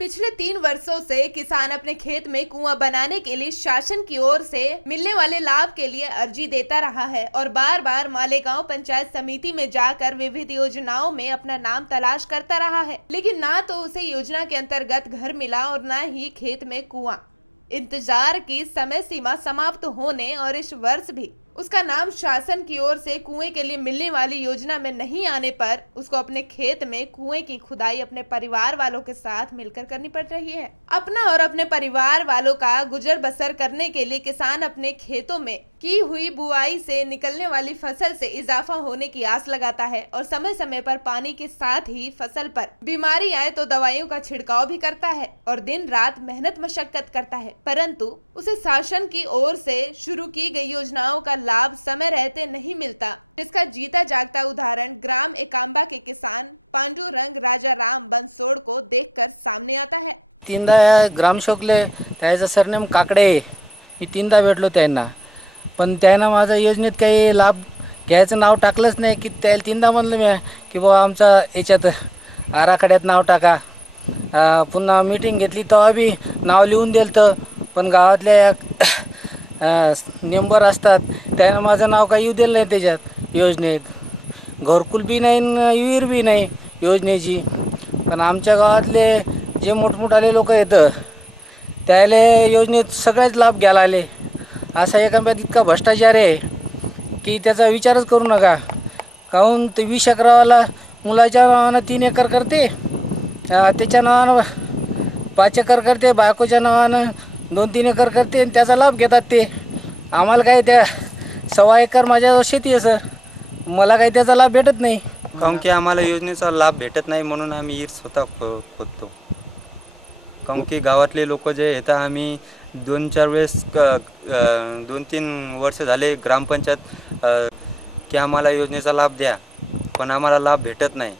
पिछले 3 वर्षों से किसान अपने खेत में कुआं बनाने के लिए शासन की ओर से मिलने वाले लाभ के लिए अर्जी देता रहा है और बार बार मालेगांव पंचायत समिति में जाकर विविध योजनाओं में अपना नाम तलाश करता रहा है, लेकिन ना तो उसे योजना के अंतर्गत घर मिला और ना ही खेत में कुआं। इंतजार की समय सीमा समाप्त होने और इस वर्ष भी उसका नाम शासन की ओर से कुएं के लिए मिलने वाली योजना में नहीं आने पर उसको अपने खेत में कुएं की खुदाई अपने परिवार वालों के साथ मिलकर करनी पड़ रही है। अपना और अपने परिवार वालों का गुजर बसर करने के लिए किसान अपने खेतों में की हुई बुआई से निकलने वाली फसल से इजाफा होने की आस लगाता है और समय समय पर पानी के साथ ही फसल पर बीमारी आए तो दवाइयों का छिड़काव भी करता है और दिन रात मेहनत मशक्कत करता है, परंतु उसे शासन की ओर से शुरू की गई योजनाओं का लाभ समय रहते नहीं मिलता, जिसका जीता जागता उदाहरण ग्राम एकांबा के किसान पांडुरंग राजा राम बनसोड को देखकर सामने आता है। तीनदा ग्रामसेवकले त्याचा सरनेम काकडे, मी तीनदा भेटलो त्यांना, पण त्यानं माझा योजनेत काही लाभ घ्यायचं नाव टाकलंच नाही की त्याला तीनदा म्हणलं मी की बाबा आमचा याच्यात आराखड्यात नाव टाका। पुन्हा मीटिंग घेतली तेव्हा बी नाव लिहून दिलं, पण गावातल्या मेंबर असतात त्यानं माझं नाव काही येऊ दिलं नाही त्याच्यात योजनेत। घरकुल बी नाही, विहीर बी नाही योजनेची। पण आमच्या गावातले जे मोठमोठाले लोक येतं त्याला योजनेत सगळेच लाभ घ्यायला आले। असा एकांब्यात इतका भ्रष्टाचार आहे की त्याचा विचारच करू नका। काहून ते 20 एकरावाला मुलाच्या नावानं 3 एकर करते, त्याच्या नावानं 5 एकर करते, बायकोच्या नावानं 2-3 एकर करते आणि त्याचा लाभ घेतात ते। आम्हाला काय त्या 1.25 एकर माझ्याजवळ शेती आहे सर, मला काही त्याचा लाभ भेटत नाही। काहून की आम्हाला योजनेचा लाभ भेटत नाही म्हणून आम्ही विहीर स्वतः खोदतो। काहून की गावातले लोक जे येतात, आम्ही 2-4 वेळेस 2-3 वर्ष झाले ग्रामपंचायत की आम्हाला योजनेचा लाभ द्या, पण आम्हाला लाभ भेटत नाही।